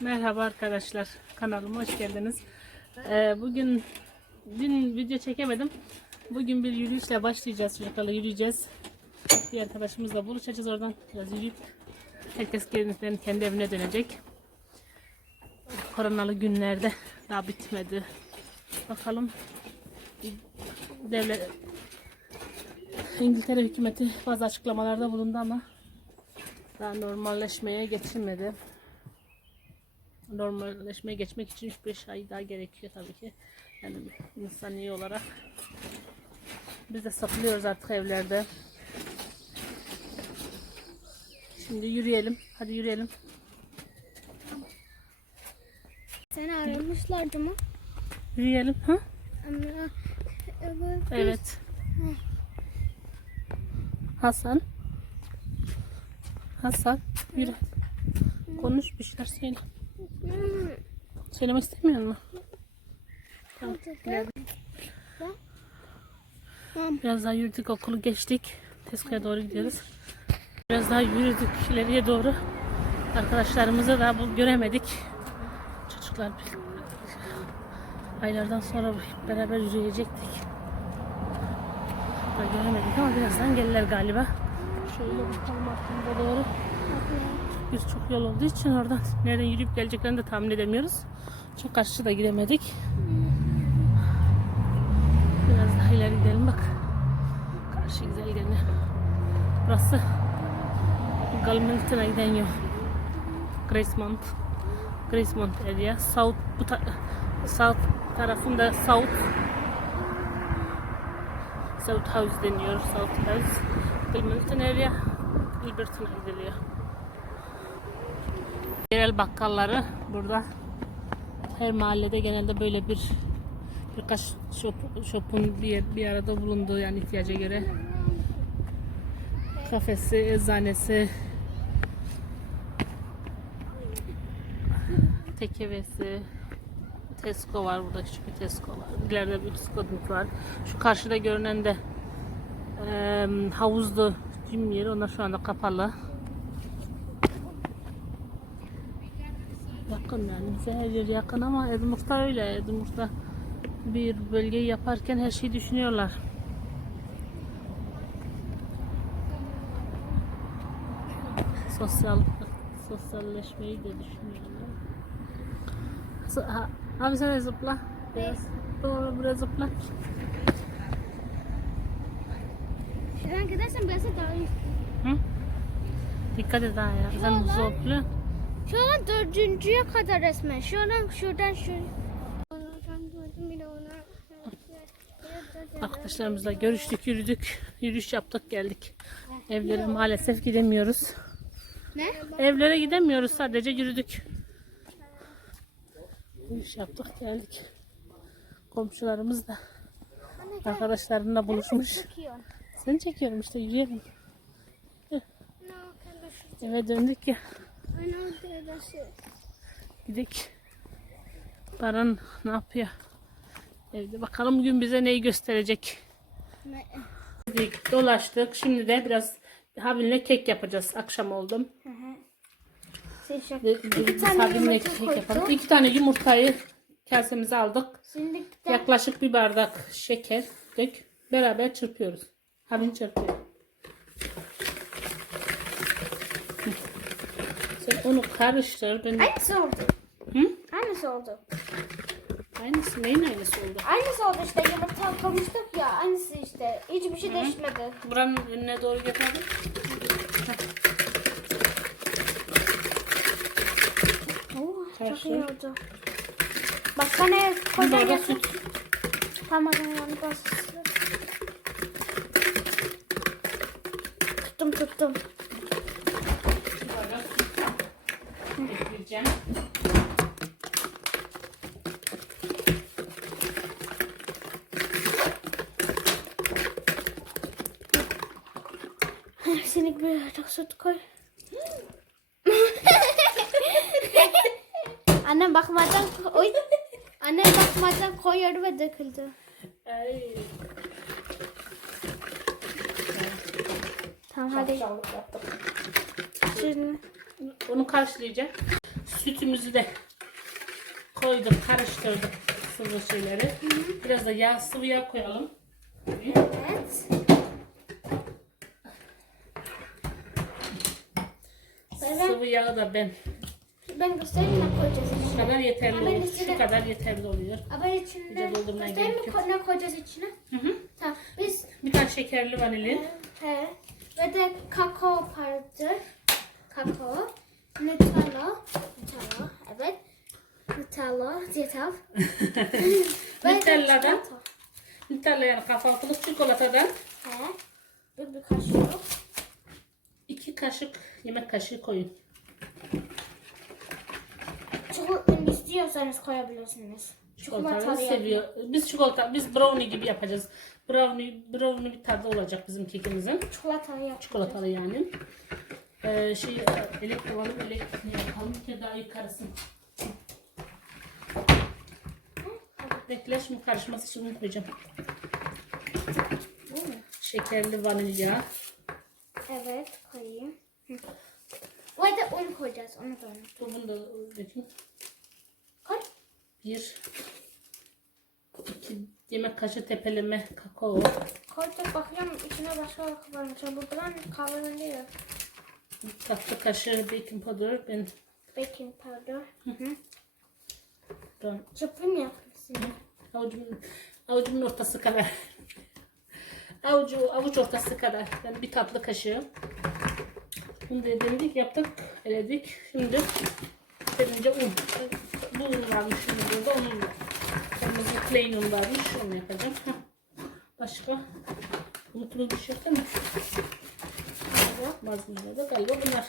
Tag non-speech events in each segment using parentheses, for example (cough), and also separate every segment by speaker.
Speaker 1: Merhaba arkadaşlar. Kanalıma hoş geldiniz. Ee, bugün dün video çekemedim. Bugün bir yürüyüşle başlayacağız. Çocuklarla yürüyeceğiz. Bir arkadaşımızla buluşacağız oradan. Biraz yürüyüp herkes kendini kendi evine dönecek. Koronalı günlerde daha bitmedi. Bakalım devlet İngiltere hükümeti bazı açıklamalarda bulundu ama daha normalleşmeye getirmedi normalleşmeye geçmek için 3-5 ay daha gerekiyor tabii ki. Yani insani olarak. Biz de satılıyoruz artık evlerde. Şimdi yürüyelim. Hadi yürüyelim.
Speaker 2: Seni aramışlardı mı?
Speaker 1: Yürüyelim. Ha?
Speaker 2: Evet.
Speaker 1: Hasan. Hasan. Yürü. Konuş bir şeyler söyle. Söylemek istemiyor musun? Tamam. Biraz daha yürüdük okulu geçtik. Tesco'ya doğru gidiyoruz. Biraz daha yürüdük ileriye doğru. Arkadaşlarımızı da bu göremedik. Çocuklar aylardan sonra beraber yürüyecektik. Da göremedik ama birazdan gelirler galiba. Şöyle bakalım arkamda doğru. Bir çok yol olduğu için oradan nereden yürüyüp geleceklerini de tahmin edemiyoruz. Çok karşı da gidemedik. Biraz daha ileri gidelim bak. Karşı güzel gene. Burası Galmington'a giden yol. Gracemont. Gracemont area. South bu ta- South tarafında South South House deniyor. South House. Galmington area. Gilberton'a gidiliyor. Yerel bakkalları burada. Her mahallede genelde böyle bir birkaç shop, shop'un bir, bir arada bulunduğu yani ihtiyaca göre kafesi, eczanesi, tekevesi, Tesco var burada küçük bir Tesco var. İleride bir Skodunk var. Şu karşıda görünen de eee havuzlu gym yeri. Onlar şu anda kapalı. Yakın yani bize her yer yakın ama Edinburgh'da öyle. Edinburgh'da bir bölgeyi yaparken her şeyi düşünüyorlar. Sosyal sosyalleşmeyi de düşünüyorlar. So- ha- Abi sen zıpla. Biraz doğru biraz zıpla.
Speaker 2: Şuradan gidersen burası daha iyi.
Speaker 1: Hı? Dikkat et ha ya. Sen
Speaker 2: Vallahi.
Speaker 1: Zıpla.
Speaker 2: Şuradan dördüncüye kadar resmen. Şuradan şuradan şu. Bir de ona.
Speaker 1: Arkadaşlarımızla görüştük, yürüdük. Yürüyüş yaptık, geldik. Evlere maalesef gidemiyoruz.
Speaker 2: Ne?
Speaker 1: Evlere gidemiyoruz sadece yürüdük. Yürüyüş yaptık geldik. Komşularımız da arkadaşlarımla buluşmuş. Seni çekiyorum işte yürüyelim. Eve döndük ya. Gidik. Baran ne yapıyor? Evde bakalım bugün bize neyi gösterecek.
Speaker 2: Ne?
Speaker 1: Dolaştık. Şimdi de biraz Habil'le kek yapacağız. Akşam oldum.
Speaker 2: Sen şak.
Speaker 1: Ve biz Habil'le
Speaker 2: yumurta
Speaker 1: kek yapalım.
Speaker 2: koydum.
Speaker 1: İki tane yumurtayı kasemize aldık.
Speaker 2: Şimdi de
Speaker 1: Yaklaşık bir bardak şeker dök. Beraber çırpıyoruz. Habil çırpıyor. Hı. Sen onu karıştır. Ben
Speaker 2: aynısı oldu.
Speaker 1: Hı?
Speaker 2: Aynısı oldu.
Speaker 1: Aynısı neyin aynısı oldu?
Speaker 2: Aynısı oldu işte yumurta koymuştuk ya. Aynısı işte. Hiçbir şey değişmedi.
Speaker 1: Buranın önüne doğru getirdim.
Speaker 2: Oo, çok iyi oldu. Başka ne
Speaker 1: süt.
Speaker 2: Tamam onu da Tuttum tuttum.
Speaker 1: Bir bardak süt ekleyeceğim.
Speaker 2: Hepsini bir çok süt koy. Annem bakmadan oy. Annem bakmadan koyuyordu ve döküldü.
Speaker 1: Ay.
Speaker 2: Tamam hadi.
Speaker 1: Yaptık.
Speaker 2: Şimdi
Speaker 1: Onu karşılayacak. Sütümüzü de koyduk, karıştırdık sıvı şeyleri. Biraz da yağ, sıvı yağ koyalım.
Speaker 2: Evet.
Speaker 1: Sıvı yağı da ben
Speaker 2: ben göstereyim ne koyacağız
Speaker 1: şu
Speaker 2: içine.
Speaker 1: kadar yeterli
Speaker 2: Ben
Speaker 1: olur.
Speaker 2: içine-
Speaker 1: Şu kadar yeterli oluyor.
Speaker 2: Ama içinde
Speaker 1: Güzel doldurmaya
Speaker 2: göstereyim mi
Speaker 1: gerek
Speaker 2: ko- ne koyacağız içine?
Speaker 1: Hı hı.
Speaker 2: Tamam. Biz
Speaker 1: Bir tane şekerli vanilin.
Speaker 2: he, ve de kakao parçası. Kakao. Nutella. Nutella. Zetal. (laughs)
Speaker 1: Nutella'dan. Nutella yani kahvaltılık çikolatadan
Speaker 2: He. Bir, bir kaşık.
Speaker 1: iki kaşık yemek kaşığı koyun.
Speaker 2: Çikolata istiyorsanız koyabilirsiniz. Çikolatalı
Speaker 1: seviyor. Biz çikolata, biz brownie gibi yapacağız. Brownie, brownie bir tadı olacak bizim kekimizin.
Speaker 2: Çikolatalı yap.
Speaker 1: Çikolatalı yani. Ee, şey, elek alalım, elek yapalım ki daha iyi Bekle şimdi karışması için bunu koyacağım.
Speaker 2: Bu mu?
Speaker 1: Şekerli vanilya.
Speaker 2: Evet koyayım. Hı. Ve de un koyacağız. Onu da unut.
Speaker 1: Dur bunu da dökeyim.
Speaker 2: Koy.
Speaker 1: Bir, iki yemek kaşığı tepeleme kakao.
Speaker 2: Koy da bakıyorum içine başka bir kabarmış. Buradan kahverengi yok.
Speaker 1: Bir tatlı kaşığı baking powder. Ben
Speaker 2: Baking powder. Hı hı.
Speaker 1: ben
Speaker 2: Çöpü mü yapmışsın?
Speaker 1: avucumun, avucumun ortası kadar. Avucu, avuç ortası kadar. Yani bir tatlı kaşığı. Bunu da denedik, yaptık, eledik. Şimdi derince un. Bu un varmış şimdi burada. Onun kırmızı plain un varmış. Onu yapacağım. Başka? Unuttuğumuz bir şey değil mi? Malzemeler de galiba bunlar.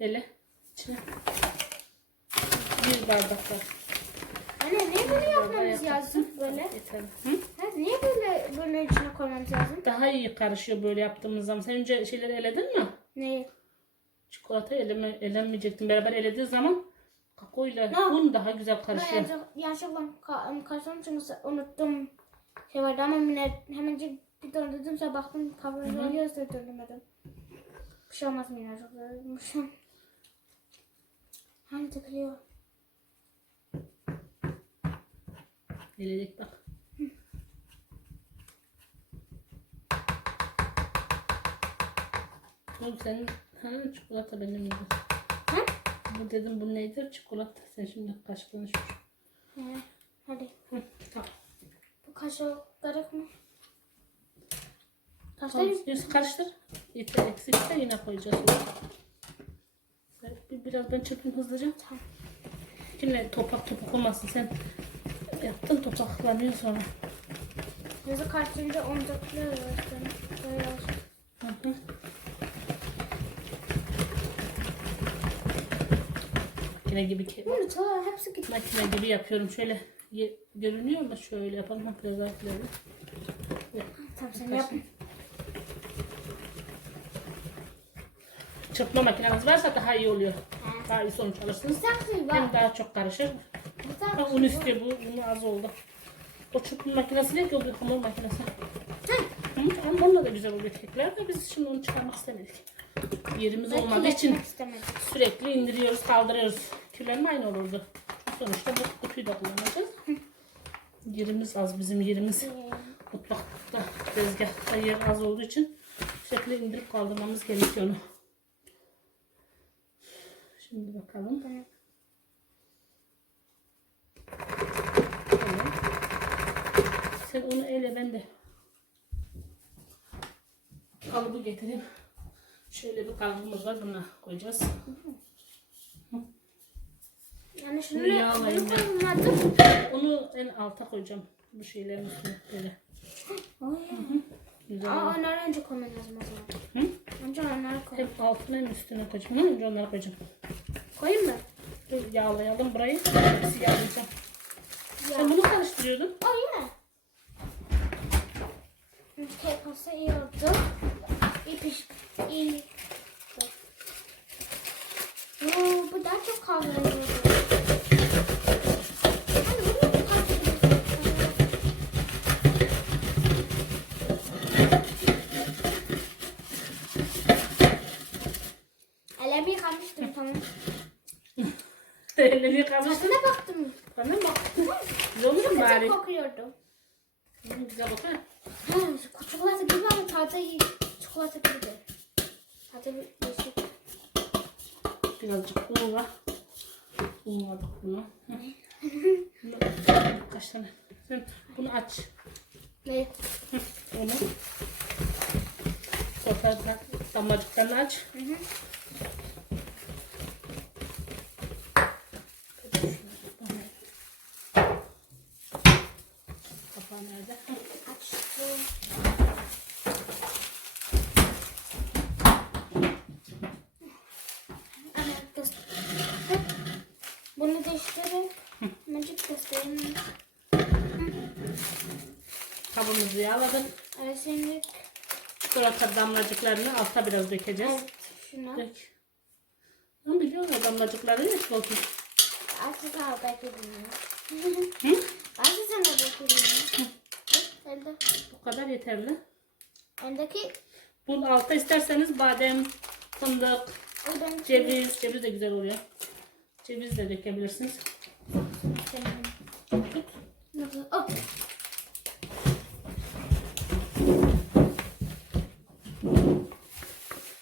Speaker 1: Ele. İçine. Bir bardak var.
Speaker 2: Anne niye böyle yapmamız lazım böyle?
Speaker 1: Hı?
Speaker 2: Ha, niye böyle böyle içine koymamız lazım?
Speaker 1: Daha iyi karışıyor böyle yaptığımız zaman. Sen önce şeyleri eledin mi?
Speaker 2: Neyi?
Speaker 1: Çikolatayı eleme, elenmeyecektin. Beraber elediği zaman kakaoyla
Speaker 2: Ne?
Speaker 1: un daha güzel karışıyor.
Speaker 2: yanlışlıkla yanlışlıkla ka- karşıladım çünkü unuttum. Şey vardı ama yine hemencik bir döndürdüm sonra baktım kahverengi oluyor sonra döndürmedim. Bir şey olmaz mı yorulmuşum. Hani tıkılıyor.
Speaker 1: Eledik bak. Oğlum senin ha, çikolata benim miydi?
Speaker 2: Ha?
Speaker 1: Bu dedim bu nedir? Çikolata. Sen şimdi kaşıklanışmış.
Speaker 2: He, hadi.
Speaker 1: Hı, tamam.
Speaker 2: Bu kaşık garip mi? Taşlayayım.
Speaker 1: bir karıştır. Yeter eksikse yine koyacağız. Biraz ben çekeyim hızlıca.
Speaker 2: Tamam.
Speaker 1: Yine topak topuk olmasın. Sen yaptın topaklanıyor sonra.
Speaker 2: Yüzü karşınca onu dökülüyor işte. Böyle olsun.
Speaker 1: Hı hı. Makine gibi
Speaker 2: Bunu çoğu hepsi gitti.
Speaker 1: makine gibi yapıyorum. Şöyle ye- görünüyor mu? Şöyle yapalım. Ha, Biraz daha böyle.
Speaker 2: Tamam sen yap.
Speaker 1: Çırpma makineniz varsa daha iyi oluyor.
Speaker 2: Ha.
Speaker 1: Daha iyi sonuç alırsınız. Hem
Speaker 2: var.
Speaker 1: daha çok karışır. Ha, un istiyor bu. Bunu az oldu. O çırpma makinesi değil ki o bir hamur makinesi. Hı, ama onunla da güzel oluyor kekler de biz şimdi onu çıkarmak istemedik. Yerimiz olmadığı için
Speaker 2: istemedim.
Speaker 1: sürekli indiriyoruz, kaldırıyoruz. Külen aynı olurdu. Sonuçta bu kutuyu da kullanacağız. Yerimiz az bizim yerimiz. Mutfakta, tezgahta yer az olduğu için sürekli indirip kaldırmamız gerekiyor onu. Şimdi bakalım.
Speaker 2: Tamam.
Speaker 1: Tamam. Sen onu ele ben de kalıbı getireyim. Şöyle bir kalıbımız var. Buna koyacağız.
Speaker 2: Yani şunu
Speaker 1: yağlayayım ben. Onu en alta koyacağım. Bu şeylerin üstüne böyle. Güzel.
Speaker 2: Aa onları önce koyman lazım o zaman.
Speaker 1: Hı?
Speaker 2: Önce onları koy.
Speaker 1: Hem altına üstüne koyacağım. Hı, Önce onları koyacağım.
Speaker 2: Koyayım mı?
Speaker 1: Bir yağlayalım burayı. Hepsi yağlayacağım. Sen bunu karıştırıyordun.
Speaker 2: Oh yeah. Kek olsa iyi oldu. İyi piş... iyi. Oo, bu daha çok bu ne kahverengi? Tamam.
Speaker 1: Elleri yıkamıştım.
Speaker 2: Tadına baktım.
Speaker 1: Bana bak. Güzel olur mu bari?
Speaker 2: Çok kokuyordu.
Speaker 1: Güzel bakın.
Speaker 2: Ha, çikolata gibi ama iyi. Çikolata gibi. de. Tadı bir değişik.
Speaker 1: Birazcık un var. Un var bunu. Bunu- Kaç tane? Sen bunu aç.
Speaker 2: Ne?
Speaker 1: Onu. Kopartan damlacıklarını aç.
Speaker 2: Hı hı. Göstereyim.
Speaker 1: Kabımızı yağladım.
Speaker 2: Arasınlık.
Speaker 1: Çikolata damlacıklarını alta biraz dökeceğiz.
Speaker 2: Evet. Şuna.
Speaker 1: Dök. Ben biliyorum o damlacıkları ya çikolata.
Speaker 2: Artık al bekledim.
Speaker 1: Hı?
Speaker 2: Artık bekledim. Elde.
Speaker 1: Bu kadar yeterli.
Speaker 2: Eldeki
Speaker 1: Bunun alta isterseniz badem, fındık, ceviz. Ceviz de güzel oluyor. Ceviz de dökebilirsiniz. Tut.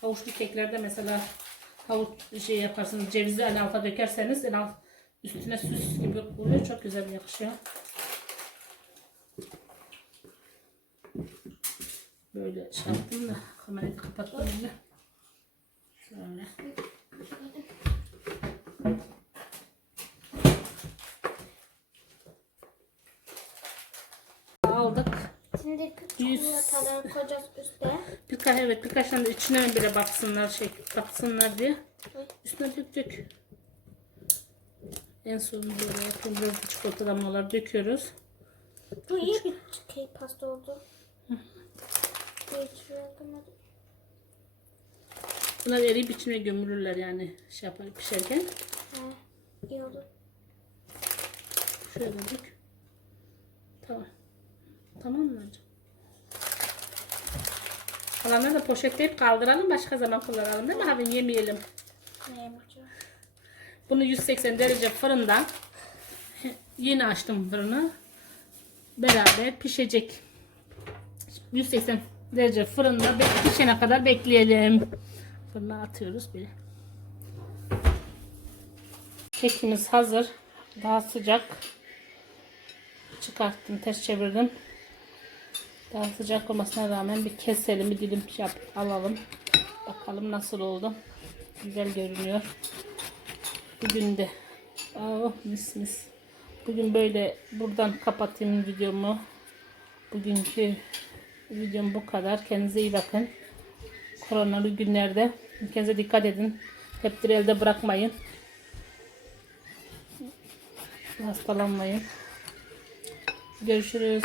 Speaker 1: Havuçlu keklerde mesela havuç şey yaparsınız cevizi en alta dökerseniz en alt üstüne süs gibi oluyor. Çok güzel yakışıyor. Böyle şey yaptım da kamerayı kapattım. Şöyle.
Speaker 2: 100. Üstte.
Speaker 1: Birkaç evet birkaç tane de içine bile baksınlar şey baksınlar diye. Üstüne dök dök. En son böyle yapayım biraz çikolata damlalar döküyoruz.
Speaker 2: Bu iyi bir şey pasta oldu.
Speaker 1: Bunlar eriyip içine gömülürler yani şey yapar pişerken.
Speaker 2: He, iyi oldu.
Speaker 1: Şöyle dök. Tamam. Tamam mı hocam? Kalanları da poşetleyip kaldıralım. Başka zaman kullanalım değil mi abi? Yemeyelim. Bunu 180 derece fırından (laughs) yeni açtım fırını. Beraber pişecek. 180 derece fırında pişene kadar bekleyelim. Fırına atıyoruz bir. Kekimiz hazır. Daha sıcak. Çıkarttım, ters çevirdim. Daha sıcak olmasına rağmen bir keselim, bir dilim yap, alalım. Bakalım nasıl oldu. Güzel görünüyor. Bugün de oh mis mis. Bugün böyle buradan kapatayım videomu. Bugünkü videom bu kadar. Kendinize iyi bakın. Koronalı günlerde kendinize dikkat edin. Hep bir elde bırakmayın. Hastalanmayın. Görüşürüz.